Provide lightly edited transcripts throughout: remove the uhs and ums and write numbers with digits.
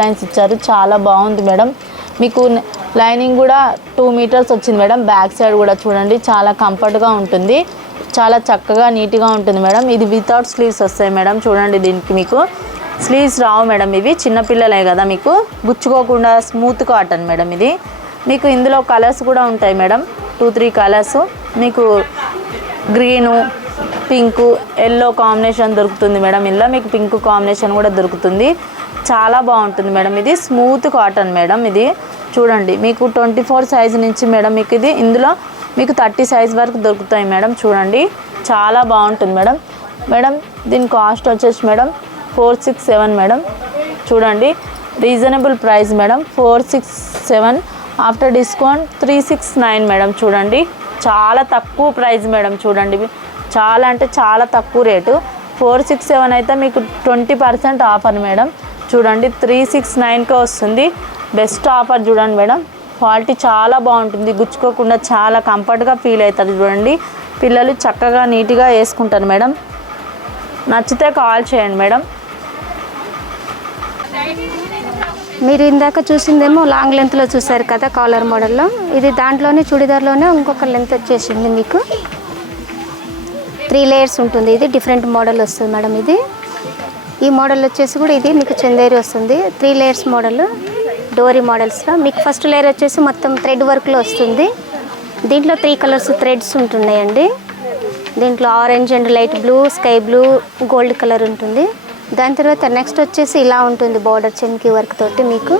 Lines ఇచ్చారు, చాలా బాగుంది మేడం. మీకు లైనింగ్ కూడా 2 మీటర్స్ వచ్చింది మేడం. బ్యాక్ సైడ్ కూడా చూడండి, చాలా కంఫర్ట్గా ఉంటుంది, చాలా చక్కగా నీట్గా ఉంటుంది మేడం. ఇది వితౌట్ స్లీవ్స్ వస్తాయి మేడం. చూడండి, దీనికి మీకు స్లీవ్స్ రావు మేడం. ఇవి చిన్నపిల్లలే కదా, మీకు గుచ్చుకోకుండా స్మూత్ కాటన్ మేడం ఇది. మీకు ఇందులో కలర్స్ కూడా ఉంటాయి మేడం, 2-3 కలర్స్. మీకు గ్రీను, పింకు, ఎల్లో కాంబినేషన్ దొరుకుతుంది మేడం. ఇలా మీకు పింక్ కాంబినేషన్ కూడా దొరుకుతుంది. చాలా బాగుంటుంది మేడం. ఇది స్మూత్ కాటన్ మేడం. ఇది చూడండి, మీకు 24 సైజు నుంచి మేడం మీకు ఇది ఇందులో మీకు 30 సైజ్ వరకు దొరుకుతాయి మేడం. చూడండి, చాలా బాగుంటుంది మేడం. మేడం దీని కాస్ట్ వచ్చేసి మేడం 467 మేడం. చూడండి, reasonable price madam, 467. After discount 369 madam. చూడండి, చాలా తక్కువ ప్రైస్ మేడం. చూడండి, చాలా అంటే చాలా తక్కువ రేటు. 467 అయితే మీకు 20% ఆఫర్ మేడం. చూడండి, 369కే వస్తుంది. బెస్ట్ ఆఫర్ చూడండి మేడం. క్వాలిటీ చాలా బాగుంటుంది, గుచ్చుకోకుండా చాలా కంఫర్ట్గా ఫీల్ అవుతారు. చూడండి, పిల్లలు చక్కగా నీట్గా వేసుకుంటారు మేడం. నచ్చితే కాల్ చేయండి మేడం. మీరు ఇందాక చూసిందేమో లాంగ్ లెంత్లో చూసారు కదా, కాలర్ మోడల్లో. ఇది దాంట్లోనే చుడిదార్లోనే ఇంకొక లెంత్ వచ్చేసింది మీకు. 3 లేయర్స్ ఉంటుంది. ఇది డిఫరెంట్ మోడల్ వస్తుంది మేడం. ఇది ఈ మోడల్ వచ్చేసి కూడా ఇది మీకు చందేరి వస్తుంది. 3 లేయర్స్ మోడల్, డోరీ మోడల్స్లో. మీకు ఫస్ట్ లేయర్ వచ్చేసి మొత్తం థ్రెడ్ వర్క్లో వస్తుంది. దీంట్లో 3 కలర్స్ థ్రెడ్స్ ఉంటున్నాయండి. దీంట్లో orange and light blue, sky blue, gold colour ఉంటుంది. దాని తర్వాత నెక్స్ట్ వచ్చేసి ఇలా ఉంటుంది, బార్డర్ చెమ్కీ వర్క్ తోటి. మీకు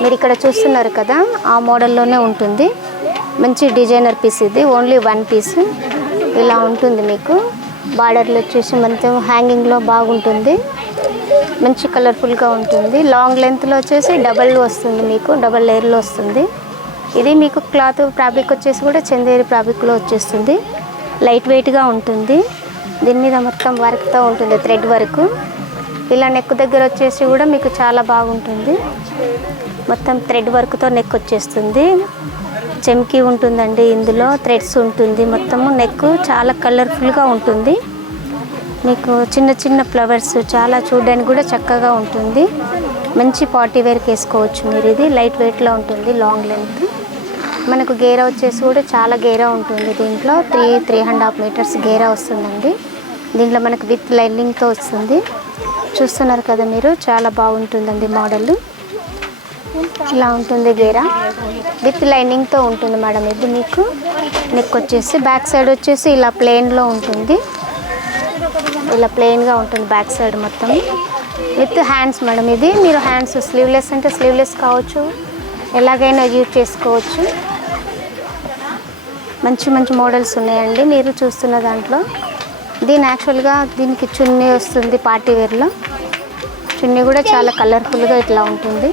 మీరు ఇక్కడ చూస్తున్నారు కదా, ఆ మోడల్లోనే ఉంటుంది. మంచి డిజైనర్ పీస్ ఇది, ఓన్లీ 1 పీస్. ఇలా ఉంటుంది మీకు. బార్డర్లు వచ్చేసి మొత్తం హ్యాంగింగ్లో బాగుంటుంది, మంచి కలర్ఫుల్గా ఉంటుంది. లాంగ్ లెంత్లో వచ్చేసి డబల్ వస్తుంది మీకు, డబల్ లేయర్లో వస్తుంది. ఇది మీకు క్లాత్ ఫ్యాబ్రిక్ వచ్చేసి కూడా చందేరి ఫ్యాబ్రిక్లో వచ్చేస్తుంది. లైట్ వెయిట్గా ఉంటుంది. దీని మీద మొత్తం వర్క్తో ఉంటుంది, థ్రెడ్ వర్క్. ఇలా నెక్ దగ్గర వచ్చేసి కూడా మీకు చాలా బాగుంటుంది. మొత్తం థ్రెడ్ వర్క్తో నెక్ వచ్చేస్తుంది. చెమ్కీ ఉంటుందండి, ఇందులో థ్రెడ్స్ ఉంటుంది. మొత్తము నెక్ చాలా కలర్ఫుల్గా ఉంటుంది. మీకు చిన్న చిన్న ఫ్లవర్స్ చాలా చూడడానికి కూడా చక్కగా ఉంటుంది. మంచి పార్టీ వేర్కి వేసుకోవచ్చు మీరు. ఇది లైట్ వెయిట్లో ఉంటుంది, లాంగ్ లెంత్. మనకు గేరా వచ్చేసి కూడా చాలా గేరా ఉంటుంది. దీంట్లో 3.5 మీటర్స్ గేరా వస్తుందండి. దీంట్లో మనకు విత్ లైనింగ్తో వస్తుంది. చూస్తున్నారు కదా మీరు, చాలా బాగుంటుందండి మోడల్. ఇలా ఉంటుంది గేరా, విత్ లైనింగ్తో ఉంటుంది మేడం. ఇది మీకు నెక్ వచ్చేసి బ్యాక్ సైడ్ వచ్చేసి ఇలా ప్లెయిన్లో ఉంటుంది. ఇలా ప్లెయిన్గా ఉంటుంది బ్యాక్ సైడ్ మొత్తం. With hands madam. ఇది మీరు హ్యాండ్స్ స్లీవ్లెస్ అంటే స్లీవ్లెస్ కావచ్చు, ఎలాగైనా యూజ్ చేసుకోవచ్చు. మంచి మంచి మోడల్స్ ఉన్నాయండి మీరు చూస్తున్న దాంట్లో. దీని యాక్చువల్గా దీనికి చున్నీ వస్తుంది, పార్టీ వేర్లో. చున్నీ కూడా చాలా కలర్ఫుల్గా ఇట్లా ఉంటుంది.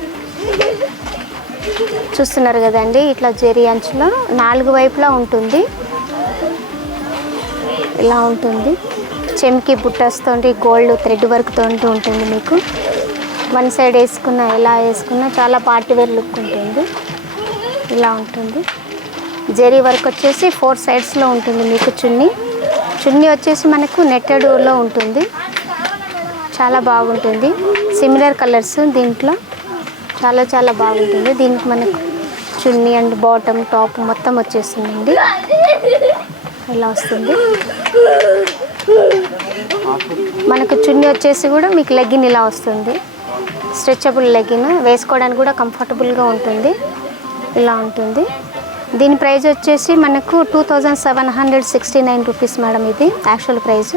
చూస్తున్నారు కదండి, ఇట్లా జెరీ అంచులో 4 వైపులా ఉంటుంది. ఇలా ఉంటుంది. చెమ్కి బుట్టస్తో గోల్డ్ థ్రెడ్ వర్క్తో ఉంటుంది. మీకు 1 సైడ్ వేసుకున్నా, ఎలా వేసుకున్నా చాలా పార్టీ వేర్ లుక్ ఉంటుంది. ఇలా ఉంటుంది. జెరీ వర్క్ వచ్చేసి 4 సైడ్స్లో ఉంటుంది మీకు. చున్నీ వచ్చేసి మనకు నెట్టెడ్లో ఉంటుంది. చాలా బాగుంటుంది. సిమిలర్ కలర్స్ దీంట్లో చాలా చాలా బాగుంటుంది. దీనికి మనకు చున్నీ అండ్ బాటమ్ టాప్ మొత్తం వచ్చేస్తుందండి. ఇలా వస్తుంది. మనకు చున్నీ వచ్చేసి కూడా మీకు లెగ్గిన్ ఇలా వస్తుంది. స్ట్రెచబుల్ లెగ్గిన్, వేసుకోవడానికి కూడా కంఫర్టబుల్గా ఉంటుంది. ఇలా ఉంటుంది. దీని ప్రైస్ వచ్చేసి మనకు 2769 రూపీస్ మేడం. ఇది actual price.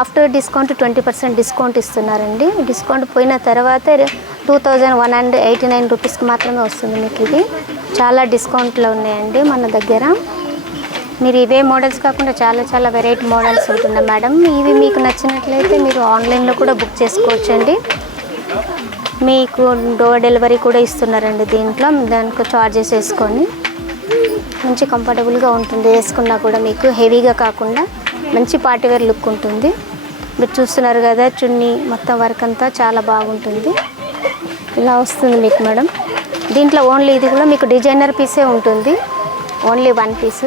After discount 20% discount ఇస్తున్నారండి. డిస్కౌంట్ పోయిన తర్వాత 2189 రూపీస్కి మాత్రమే వస్తుంది మీకు. ఇది చాలా డిస్కౌంట్లో ఉన్నాయండి మన దగ్గర. మీరు ఇవే మోడల్స్ కాకుండా చాలా చాలా వెరైటీ మోడల్స్ ఉంటున్నాయి మేడం. ఇవి మీకు నచ్చినట్లయితే మీరు ఆన్లైన్లో కూడా బుక్ చేసుకోవచ్చండి. మీకు డోర్ డెలివరీ కూడా ఇస్తున్నారండి. దీంట్లో దానికి చార్జెస్ వేసుకొని మంచి కంఫర్టబుల్గా ఉంటుంది. వేసుకున్నా కూడా మీకు హెవీగా కాకుండా మంచి పార్టీవేర్ లుక్ ఉంటుంది. మీరు చూస్తున్నారు కదా, చున్నీ మొత్తం వర్క్ అంతా చాలా బాగుంటుంది. ఇలా వస్తుంది మీకు మేడం. దీంట్లో ఓన్లీ ఇది కూడా మీకు డిజైనర్ పీసే ఉంటుంది. Only 1 piece.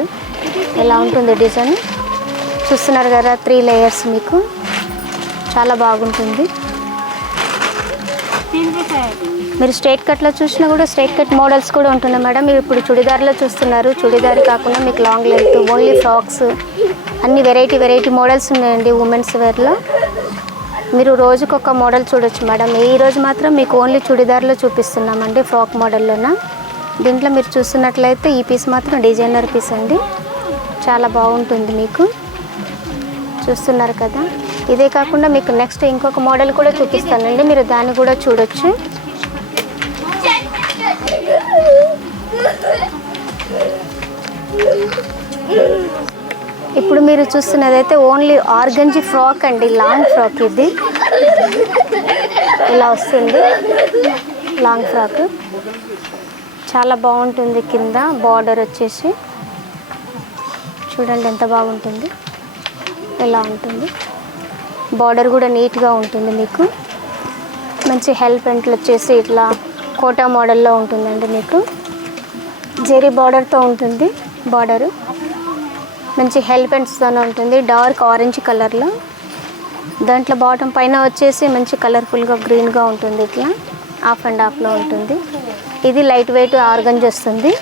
ఇలా ఉంటుంది డిజైన్. చూస్తున్నారు కదా, 3 లేయర్స్ మీకు చాలా బాగుంటుంది. మీరు స్ట్రైట్ కట్లో చూసినా కూడా స్ట్రైట్ కట్ మోడల్స్ కూడా ఉంటున్నాయి మేడం. మీరు ఇప్పుడు చుడిదార్లో చూస్తున్నారు. చుడిదార్ కాకుండా మీకు లాంగ్ లెంత్ ఓన్లీ ఫ్రాక్స్ అన్ని వెరైటీ మోడల్స్ ఉన్నాయండి ఉమెన్స్ వేర్లో. మీరు రోజుకొక మోడల్ చూడొచ్చు మేడం. ఈరోజు మాత్రం మీకు ఓన్లీ చుడిదార్లో చూపిస్తున్నామండి, ఫ్రాక్ మోడల్లోన. దీంట్లో మీరు చూస్తున్నట్లయితే ఈ పీస్ మాత్రం డిజైనర్ పీస్ అండి, చాలా బాగుంటుంది. మీకు చూస్తున్నారు కదా. ఇదే కాకుండా మీకు నెక్స్ట్ ఇంకొక మోడల్ కూడా చూపిస్తానండి, మీరు దాన్ని కూడా చూడొచ్చు. ఇప్పుడు మీరు చూస్తున్నదైతే ఓన్లీ ఆర్గంజీ ఫ్రాక్ అండి, లాంగ్ ఫ్రాక్. ఇది ఇలా వస్తుంది లాంగ్ ఫ్రాక్, చాలా బాగుంటుంది. కింద బార్డర్ వచ్చేసి చూడండి ఎంత బాగుంటుంది. ఇలా ఉంటుంది బార్డర్ కూడా నీట్గా ఉంటుంది. మీకు మంచి హెల్ పెంట్లు వచ్చేసి ఇట్లా కోటా మోడల్లో ఉంటుందండి. మీకు జెరీ బార్డర్తో ఉంటుంది. బార్డరు మంచి హెల్ పెంట్స్తోనే ఉంటుంది, డార్క్ ఆరెంజ్ కలర్లో. దాంట్లో బాటమ్ పైన వచ్చేసి మంచి కలర్ఫుల్గా గ్రీన్గా ఉంటుంది, ఇట్లా హాఫ్ అండ్ హాఫ్లో ఉంటుంది. ఇది లైట్ వెయిట్ ఆర్గంజ్ వస్తుంది.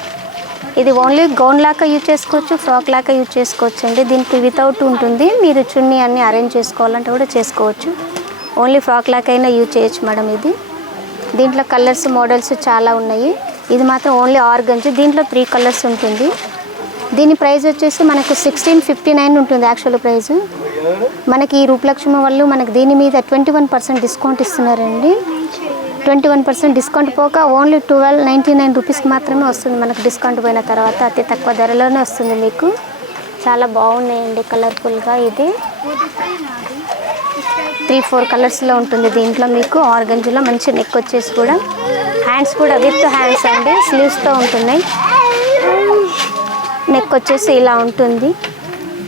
ఇది ఓన్లీ గౌన్ లాగా యూజ్ చేసుకోవచ్చు, ఫ్రాక్ లాగా యూజ్ చేసుకోవచ్చు అండి. దీనికి వితౌట్ ఉంటుంది, మీరు చున్నీ అన్నీ అరేంజ్ చేసుకోవాలంటే కూడా చేసుకోవచ్చు. ఓన్లీ ఫ్రాక్ లాగా అయినా యూజ్ చేయొచ్చు మేడం. ఇది దీంట్లో కలర్స్ మోడల్స్ చాలా ఉన్నాయి. ఇది మాత్రం ఓన్లీ ఆర్గంజ్. దీంట్లో 3 కలర్స్ ఉంటుంది. దీని ప్రైస్ వచ్చేసి మనకు 1659 ఉంటుంది యాక్చువల్ ప్రైస్. మనకి ఈ రూపలక్ష్మి వాళ్ళు మనకి దీని మీద 21% డిస్కౌంట్ ఇస్తున్నారండి. 21% డిస్కౌంట్ పోక ఓన్లీ 1299 రూపీస్కి మాత్రమే వస్తుంది మనకు. డిస్కౌంట్ పోయిన తర్వాత అతి తక్కువ ధరలోనే వస్తుంది మీకు. చాలా బాగున్నాయండి కలర్ఫుల్గా. ఇది 3-4 కలర్స్లో ఉంటుంది. దీంట్లో మీకు ఆర్గంజులో మంచి నెక్ వచ్చేసి కూడా, హ్యాండ్స్ కూడా విత్ హ్యాండ్స్ అండి, స్లీవ్స్తో ఉంటున్నాయి. నెక్ వచ్చేసి ఇలా ఉంటుంది,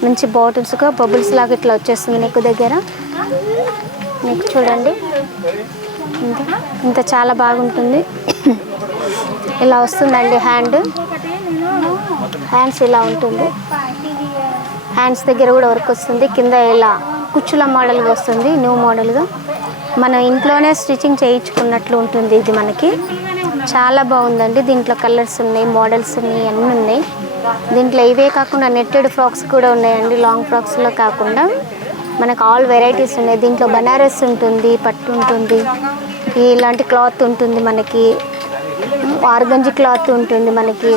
మంచి బాటిల్స్గా బబుల్స్ లాగా ఇట్లా వచ్చేస్తుంది నెక్ దగ్గర. నెక్ చూడండి ఇంత చాలా బాగుంటుంది. ఇలా వస్తుందండి హ్యాండ్స్ ఇలా ఉంటుంది. హ్యాండ్స్ దగ్గర కూడా వర్క్ వస్తుంది. కింద ఇలా కుచ్చుల మోడల్గా వస్తుంది, న్యూ మోడల్గా. మనం ఇంట్లోనే స్టిచ్చింగ్ చేయించుకున్నట్లు ఉంటుంది ఇది మనకి. చాలా బాగుందండి. దీంట్లో కలర్స్ ఉన్నాయి, మోడల్స్ ఉన్నాయి, అన్నీ ఉన్నాయి. దీంట్లో ఇవే కాకుండా నెట్టెడ్ ఫ్రాక్స్ కూడా ఉన్నాయండి. లాంగ్ ఫ్రాక్స్లో కాకుండా మనకు ఆల్ వెరైటీస్ ఉన్నాయి. దీంట్లో బనారస్ ఉంటుంది, పట్టు ఉంటుంది, ఇలాంటి క్లాత్ ఉంటుంది మనకి, ఆర్గంజీ క్లాత్ ఉంటుంది మనకి,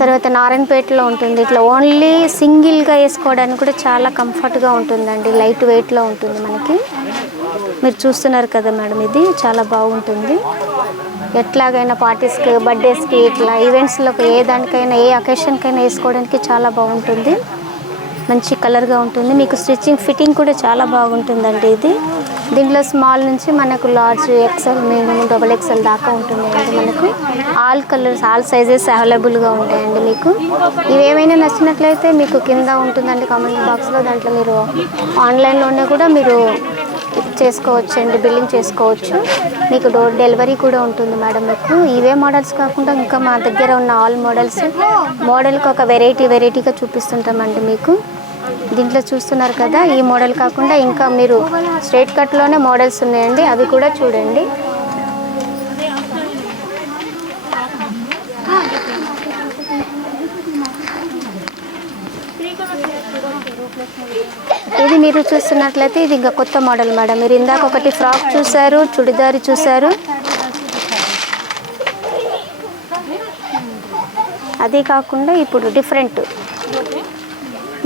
తర్వాత నారాయణపేటలో ఉంటుంది. ఇట్లా ఓన్లీ సింగిల్గా వేసుకోవడానికి కూడా చాలా కంఫర్ట్గా ఉంటుందండి, లైట్ వెయిట్లో ఉంటుంది మనకి. మీరు చూస్తున్నారు కదా మేడం, ఇది చాలా బాగుంటుంది. ఎట్లాగైనా పార్టీస్కి, బర్త్డేస్కి, ఇట్లా ఈవెంట్స్లోకి ఏ దానికైనా ఏ అకేషన్కైనా వేసుకోవడానికి చాలా బాగుంటుంది. మంచి కలర్గా ఉంటుంది. మీకు స్టిచ్చింగ్ ఫిట్టింగ్ కూడా చాలా బాగుంటుందండి ఇది. దీంట్లో స్మాల్ నుంచి మనకు లార్జ్, ఎక్సెల్, మీడియం, XXL దాకా ఉంటుందండి మనకు. ఆల్ కలర్స్, ఆల్ సైజెస్ అవైలబుల్గా ఉంటాయండి మీకు. ఇవేమైనా నచ్చినట్లయితే మీకు కింద ఉంటుందండి కామెంట్ బాక్స్లో. దాంట్లో మీరు ఆన్లైన్లోనే కూడా మీరు చేసుకోవచ్చు అండి, బిల్లింగ్ చేసుకోవచ్చు. మీకు డోర్ డెలివరీ కూడా ఉంటుంది మేడం. మీకు ఇవే మోడల్స్ కాకుండా ఇంకా మా దగ్గర ఉన్న ఆల్ మోడల్కి ఒక వెరైటీగా చూపిస్తుంటామండి మీకు. దీంట్లో చూస్తున్నారు కదా, ఈ మోడల్ కాకుండా ఇంకా మీరు స్ట్రైట్ కట్లోనే మోడల్స్ ఉన్నాయండి, అవి కూడా చూడండి. ఇది మీరు చూస్తున్నట్లయితే ఇది ఇంకా కొత్త మోడల్ మేడం. మీరు ఇందాక ఒకటి ఫ్రాక్ చూసారు, చుడిదారి చూసారు, అది కాకుండా ఇప్పుడు డిఫరెంట్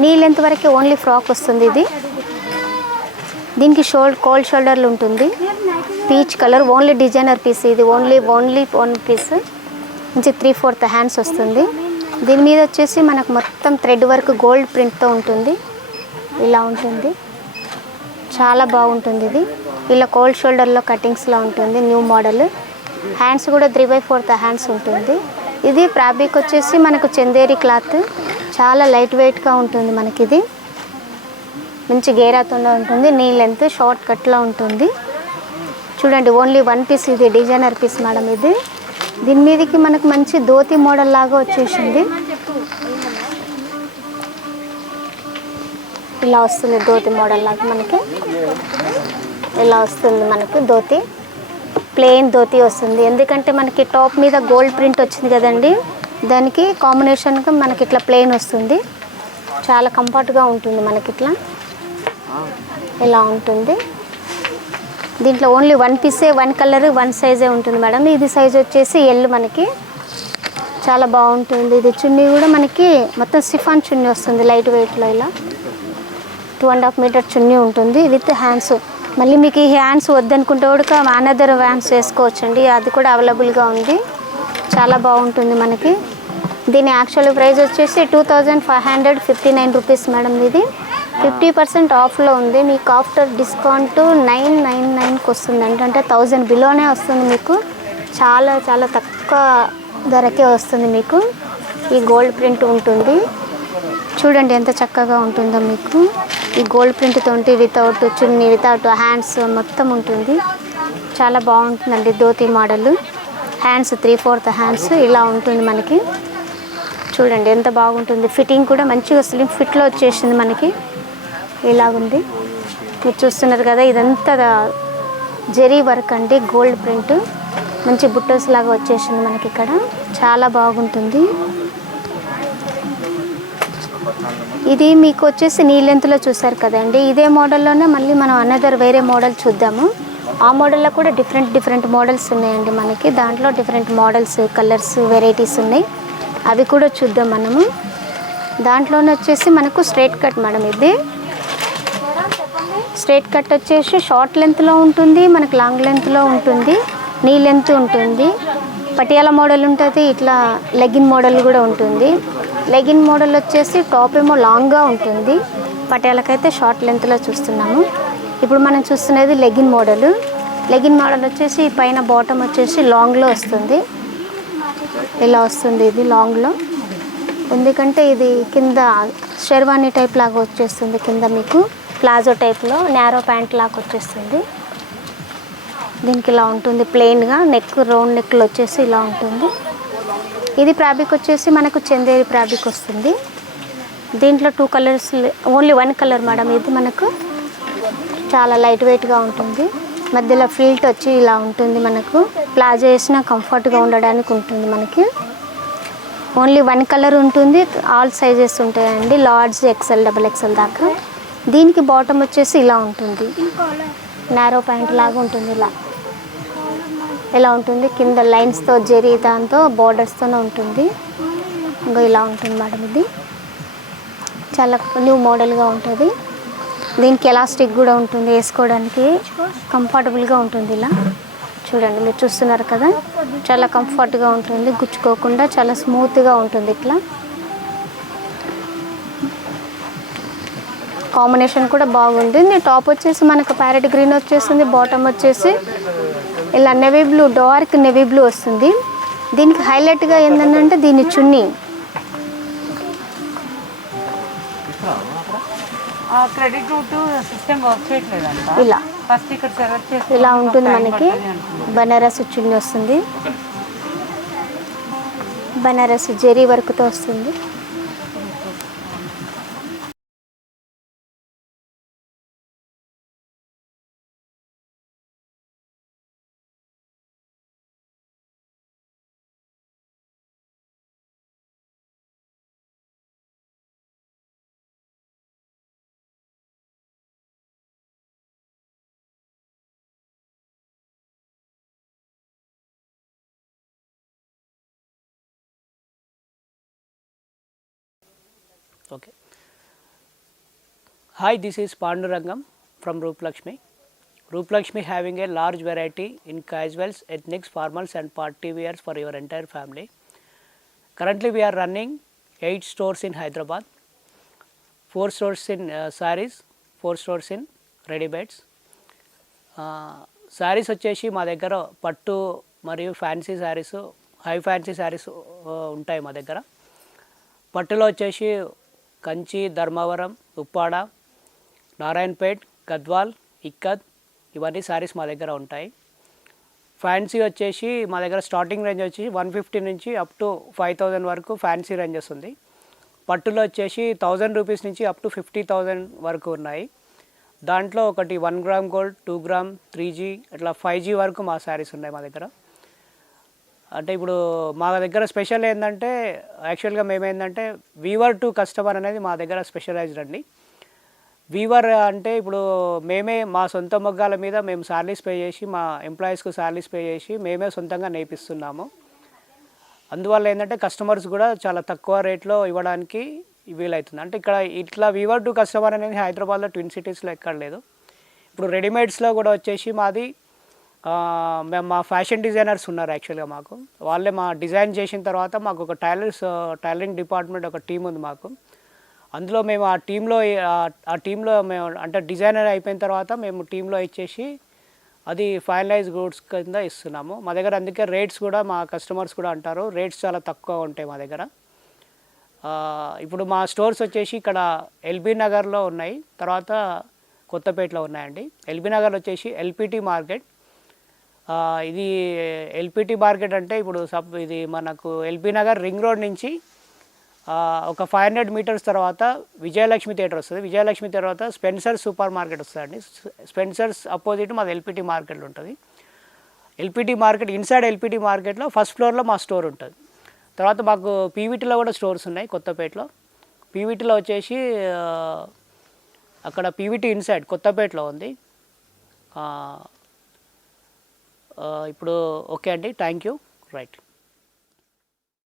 నీ లెంత్ వరకు ఓన్లీ ఫ్రాక్ వస్తుంది. ఇది దీనికి కోల్డ్ షోల్డర్లు ఉంటుంది, peach colour, only designer piece. ఇది ఓన్లీ 1 పీస్ నుంచి 3/4 హ్యాండ్స్ వస్తుంది. దీని మీద వచ్చేసి మనకు మొత్తం థ్రెడ్ వర్క్ గోల్డ్ ప్రింట్తో ఉంటుంది. ఇలా ఉంటుంది, చాలా బాగుంటుంది. ఇది ఇలా కోల్డ్ షోల్డర్లో కటింగ్స్లో ఉంటుంది, న్యూ మోడల్. హ్యాండ్స్ కూడా 3/4 హ్యాండ్స్ ఉంటుంది. ఇది ఫ్యాబ్రిక్ వచ్చేసి మనకు చందేరి క్లాత్, చాలా లైట్ వెయిట్గా ఉంటుంది మనకి. ఇది మంచి గేరాతోనే ఉంటుంది, నీ లెంత్ షార్ట్ కట్లో ఉంటుంది. చూడండి ఓన్లీ 1 పీస్. ఇది డిజైనర్ పీస్ మేడం. ఇది దీని మీదకి మనకు మంచి ధోతి మోడల్ లాగా వచ్చేసింది. ఇలా వస్తుంది ధోతి మోడల్ లాగా మనకి, ఇలా వస్తుంది మనకు ధోతి. ప్లెయిన్ ధోతి వస్తుంది. ఎందుకంటే మనకి టాప్ మీద గోల్డ్ ప్రింట్ వచ్చింది కదండి, దానికి కాంబినేషన్గా మనకి ఇట్లా ప్లెయిన్ వస్తుంది. చాలా కంఫర్ట్గా ఉంటుంది మనకి ఇట్లా ఇలా ఉంటుంది. దీంట్లో ఓన్లీ వన్ పీసే, వన్ కలర్, వన్ సైజే ఉంటుంది మేడం. ఇది సైజ్ వచ్చేసి ఎల్ మనకి. చాలా బాగుంటుంది. ఇది చున్నీ కూడా మనకి మొత్తం సిఫాన్ చున్నీ వస్తుంది లైట్ వెయిట్లో. ఇలా 2.5 మీటర్ చున్నీ ఉంటుంది విత్ హ్యాండ్స్. మళ్ళీ మీకు ఈ హ్యాండ్స్ వద్దనుకుంటే కూడా అనదర్ హ్యాండ్స్ వేసుకోవచ్చండి, అది కూడా అవైలబుల్గా ఉంది. చాలా బాగుంటుంది మనకి. దీని యాక్చువల్ ప్రైస్ వచ్చేసి 2559 రూపీస్ మేడం. ఇది 50% ఆఫ్లో ఉంది. మీకు ఆఫ్టర్ డిస్కౌంట్ 999కి వస్తుందండి, అంటే 1000 బిలోనే వస్తుంది మీకు. చాలా చాలా తక్కువ ధరకే వస్తుంది మీకు. ఈ గోల్డ్ ప్రింట్ ఉంటుంది చూడండి ఎంత చక్కగా ఉంటుందో మీకు. ఈ గోల్డ్ ప్రింట్ తోటి వితౌట్ చున్నీ, వితౌట్ హ్యాండ్స్ మొత్తం ఉంటుంది. చాలా బాగుంటుందండి ధోతి మోడల్. హ్యాండ్స్ 3/4 హ్యాండ్స్ ఇలా ఉంటుంది మనకి. చూడండి ఎంత బాగుంటుంది. ఫిట్టింగ్ కూడా మంచిగా స్లిమ్ ఫిట్లో వచ్చేసింది మనకి. ఇలాగుంది మీరు చూస్తున్నారు కదా. ఇదంతా జరీ వర్క్ అండి, గోల్డ్ ప్రింట్. మంచి బుట్టస్ లాగా వచ్చేసింది మనకి ఇక్కడ. చాలా బాగుంటుంది. ఇది మీకు వచ్చేసి నీ లెంత్లో చూసారు కదండి. ఇదే మోడల్లోనే మళ్ళీ మనం అనదర్ వేరే మోడల్ చూద్దాము. ఆ మోడల్లో కూడా డిఫరెంట్ మోడల్స్ ఉన్నాయండి మనకి. దాంట్లో డిఫరెంట్ మోడల్స్, కలర్స్, వెరైటీస్ ఉన్నాయి. అవి కూడా చూద్దాం మనము. దాంట్లోనే వచ్చేసి మనకు స్ట్రైట్ కట్ మేడం. ఇది స్ట్రైట్ కట్ వచ్చేసి షార్ట్ లెంత్లో ఉంటుంది, మనకు లాంగ్ లెంత్లో ఉంటుంది, నీ లెంత్ ఉంటుంది, పటియాలా మోడల్ ఉంటుంది, ఇట్లా లెగిన్ మోడల్ కూడా ఉంటుంది. లెగిన్ మోడల్ వచ్చేసి టాప్ ఏమో లాంగ్గా ఉంటుంది, పటియాలకైతే షార్ట్ లెంత్లో చూస్తున్నాము. ఇప్పుడు మనం చూస్తున్నది లెగిన్ మోడల్. లెగిన్ మోడల్ వచ్చేసి పైన బాటమ్ వచ్చేసి లాంగ్లో వస్తుంది. ఇలా వస్తుంది ఇది లాంగ్లో. ఎందుకంటే ఇది కింద షెర్వానీ టైప్ లాగా వచ్చేస్తుంది, కింద మీకు ప్లాజో టైప్లో నేరో ప్యాంట్ లాగా వచ్చేస్తుంది. దీనికి ఇలా ఉంటుంది ప్లెయిన్గా. నెక్ రౌండ్ నెక్లు వచ్చేసి ఇలా ఉంటుంది. ఇది ఫ్యాబ్రిక్ వచ్చేసి మనకు చందేరి ఫ్యాబ్రిక్ వస్తుంది. దీంట్లో 2 కలర్స్, ఓన్లీ 1 కలర్ మేడం. ఇది మనకు చాలా లైట్ వెయిట్గా ఉంటుంది. మధ్యలో ఫిల్ట్ వచ్చి ఇలా ఉంటుంది మనకు. ప్లాజో వేసినా కంఫర్ట్గా ఉండడానికి ఉంటుంది మనకి. ఓన్లీ 1 కలర్ ఉంటుంది. ఆల్ సైజెస్ ఉంటాయండి, లార్జ్, XL, XXL దాకా. దీనికి బాటమ్ వచ్చేసి ఇలా ఉంటుంది, నేరో ప్యాంట్ లాగా ఉంటుంది. ఇలా ఉంటుంది. కింద లైన్స్తో జరీ దాంతో బోర్డర్స్తోనే ఉంటుంది. ఇంకా ఇలా ఉంటుంది మేడం. ఇది చాలా న్యూ మోడల్గా ఉంటుంది. దీనికి ఎలాస్టిక్ కూడా ఉంటుంది, వేసుకోవడానికి కంఫర్టబుల్గా ఉంటుంది. ఇలా చూడండి మీరు చూస్తున్నారు కదా, చాలా కంఫర్ట్గా ఉంటుంది, గుచ్చుకోకుండా చాలా స్మూత్గా ఉంటుంది. ఇట్లా కాంబినేషన్ కూడా బాగుంటుంది. టాప్ వచ్చేసి మనకు ప్యారెట్ గ్రీన్ వచ్చేస్తుంది, బాటమ్ వచ్చేసి ఇలా navy blue, dark navy blue వస్తుంది. దీనికి హైలైట్గా ఏంటంటే దీని చున్నీ ఇలా ఇలా ఉంటుంది మనకి. బనారస్ చున్నీ వస్తుంది, బనారస్ జరీ వర్క్తో వస్తుంది. Okay. Hi, this is Pandurangam from Rooplakshmi. Rooplakshmi having a large variety in casuals, ethnics, formals and party wears for your entire family. Currently we are running 8 stores in Hyderabad, 4 stores in sarees, 4 stores in ready-mades. Sarees వచ్చేసి మా దగ్గర పట్టు మరియు fancy saris, high fancy saris ఉంటాయి మా దగ్గర. పట్టులో వచ్చేసి కంచి, ధర్మవరం, ఉప్పాడ, నారాయణపేట్, గద్వాల్, ఇక్కత్ ఇవన్నీ సారీస్ మా దగ్గర ఉంటాయి. ఫ్యాన్సీ వచ్చేసి మా దగ్గర స్టార్టింగ్ రేంజ్ వచ్చి 150 నుంచి అప్ టు 5000 వరకు ఫ్యాన్సీ రేంజ్ వస్తుంది. పట్టులో వచ్చేసి 1000 రూపీస్ నుంచి అప్ టు 50,000 వరకు ఉన్నాయి. దాంట్లో ఒకటి 1 గ్రామ్ గోల్డ్, 2 గ్రామ్, 3G అట్లా 5G వరకు మా శారీస్ ఉన్నాయి మా దగ్గర. అంటే ఇప్పుడు మా దగ్గర స్పెషల్ ఏంటంటే యాక్చువల్గా మేమేంటంటే వీవర్ టు కస్టమర్ అనేది మా దగ్గర స్పెషలైజ్డ్ అండి. వీవర్ అంటే ఇప్పుడు మేమే మా సొంత మొగ్గాల మీద మేము శాలరీస్ పే చేసి మా ఎంప్లాయీస్కు శాలరీస్ పే చేసి మేమే సొంతంగా నేర్పిస్తున్నాము. అందువల్ల ఏంటంటే కస్టమర్స్ కూడా చాలా తక్కువ రేట్లో ఇవ్వడానికి వీలవుతుంది. అంటే ఇక్కడ ఇట్లా వీవర్ టు కస్టమర్ అనేది హైదరాబాద్లో ట్విన్ సిటీస్లో ఎక్కడ లేదు. ఇప్పుడు రెడీమేడ్స్లో కూడా వచ్చేసి మాది మేము మా ఫ్యాషన్ డిజైనర్స్ ఉన్నారు యాక్చువల్గా మాకు. వాళ్ళే మా డిజైన్ చేసిన తర్వాత మాకు ఒక టైలరింగ్ డిపార్ట్మెంట్ ఒక టీం ఉంది మాకు. అందులో మేము ఆ టీంలో మేము అంటే డిజైనర్ అయిపోయిన తర్వాత మేము టీంలో ఇచ్చేసి అది ఫైనలైజ్ గూడ్స్ కింద ఇస్తున్నాము మా దగ్గర. అందుకే రేట్స్ కూడా మా కస్టమర్స్ కూడా అంటారు రేట్స్ చాలా తక్కువ ఉంటాయి మా దగ్గర. ఇప్పుడు మా స్టోర్స్ వచ్చేసి ఇక్కడ ఎల్బీ నగర్లో ఉన్నాయి, తర్వాత కొత్తపేటలో ఉన్నాయండి. ఎల్బీ నగర్ వచ్చేసి ఎల్పిటి మార్కెట్. ఇది ఎల్పిటి మార్కెట్ అంటే ఇప్పుడు ఇది మనకు ఎల్బీ నగర్ రింగ్ రోడ్ నుంచి ఒక 500 మీటర్స్ తర్వాత విజయలక్ష్మి థియేటర్ వస్తుంది. విజయలక్ష్మి తర్వాత స్పెన్సర్స్ సూపర్ మార్కెట్ వస్తుందండి. స్పెన్సర్స్ అపోజిట్ మాది ఎల్పిటి మార్కెట్లో ఉంటుంది. ఎల్పిటి మార్కెట్ ఇన్సైడ్ ఎల్పిటి మార్కెట్లో ఫస్ట్ ఫ్లోర్లో మా స్టోర్ ఉంటుంది. తర్వాత మాకు పీవీటీలో కూడా స్టోర్స్ ఉన్నాయి కొత్తపేటలో. పీవీటీలో వచ్చేసి అక్కడ పీవీటీ ఇన్సైడ్ కొత్తపేటలో ఉంది. ఇప్పుడు ఓకే అండి, థ్యాంక్ యూ. రైట్.